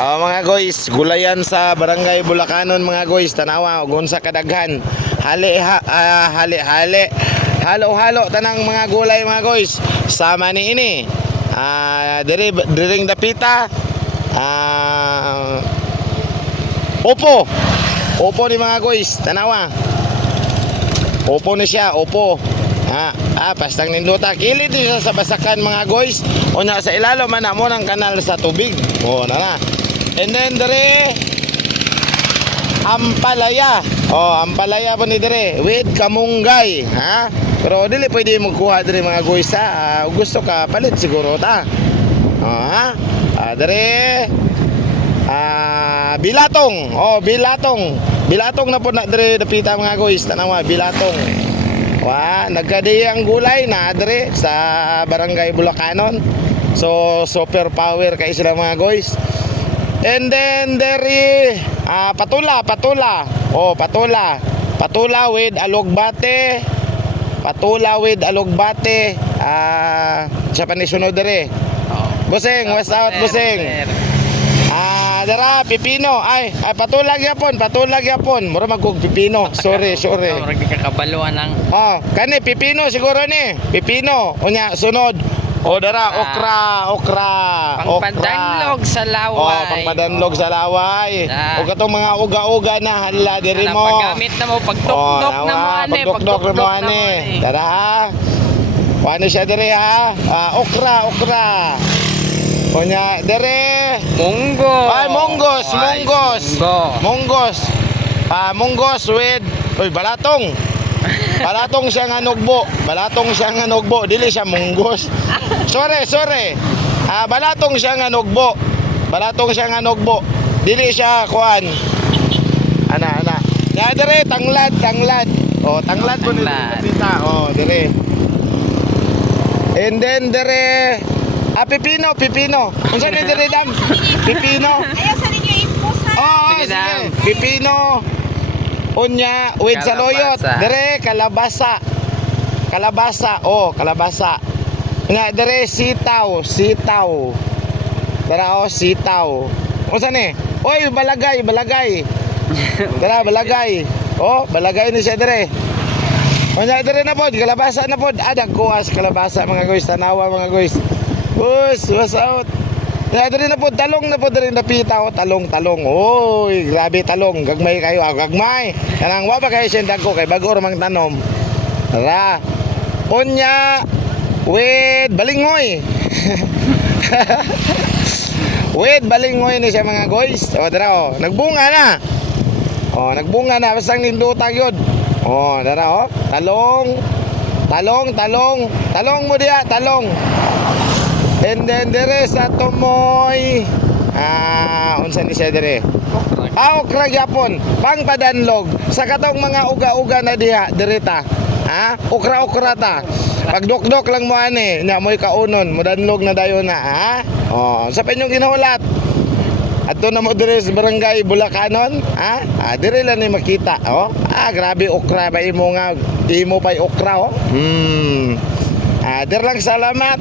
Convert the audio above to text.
Mga guys, gulayan sa Barangay Bulacanon mga guys, tanawa ug unsa kadaghan. Halo-halo tanang mga gulay mga guys. Sama ni ini. Diring dapita. Opo ni mga guys, tanawa. Opo ni siya, opo. Pastang ninduta kilid siya sa basakan mga guys. Unya sa ilalo man mo ng kanal sa tubig. Na. And then dire ampalaya. Ampalaya po ni dire with kamunggay, Pero dili pwede mo kuha dire mga guys gusto ka palit siguro ta. Dire bilatong. Bilatong na po na dire dapita mga guys, tanawa bilatong. Nagkadi ang gulay na dire sa Barangay Bulacanon. So super power kay sila mga guys. And then there patula. Patula with alugbate. Sa panisunod dire. Busing, what's out busing? Dara pipino. Ay patulag yapon. Mura magkog pipino. Sorry. Mura kakabaluan ang. Kani pipino siguro ni. Pipino. Unya sunod. Dara okra. Pangpadanlog sa laway. Pangpadanlog sa laway. O katong mga uga-uga na hala diri mo. Paggamit na mo pagtukdok na mo ani. Pagtukdok na mo ani. Dara Wano siya diri okra. Onya dere munggo. Munggos with balatong. Balatong siya nga nugbo. Dili siya munggos. Sorry. Balatong siya nga nugbo. Dili siya kuan. Ana. Ya dere tanglad. Tanglad po ni dita. Dere. And then dere pipino. Unsa ni dere dam? Pipino. Ayaw sa ninyo impusan. Sige, dam. Pipino. Unya with saloyot. Dere kalabasa. Kalabasa. Nga dere sitaw. Dara sitaw. Unsa ni? Oy balagay. Dara balagay. Balagay ni siya dere. Unya dere na pod kalabasa na pod. Dagkuas kalabasa mga guys, tanawa mga guys. What's out? Dere na pod talong na pod dere napita talong. Oy, grabe talong. Gagmay kayo, gagmay. Kanang wa pa kayo siyang kay bago ra mang tanom. Tara. Unya with balingoy. Balingoy ni siya mga guys. Dara nagbunga na. Nagbunga na basang nindutag yun. Dara talong mo diya, talong. And then dire sa tumoy unsa ni siya dire? Okra gyapon, pangpadanlog. Sa katong mga uga-uga na diha direta. Okra ta. Pagdokdok lang mo ani, nya moy kaunon, modanlog na dayon na. Sa penyong ginahulat. Adto na mo dire sa Barangay Bulacanon, dire lang ni makita. Grabe okra ba imo nga, imo pay okra. Dire lang salamat.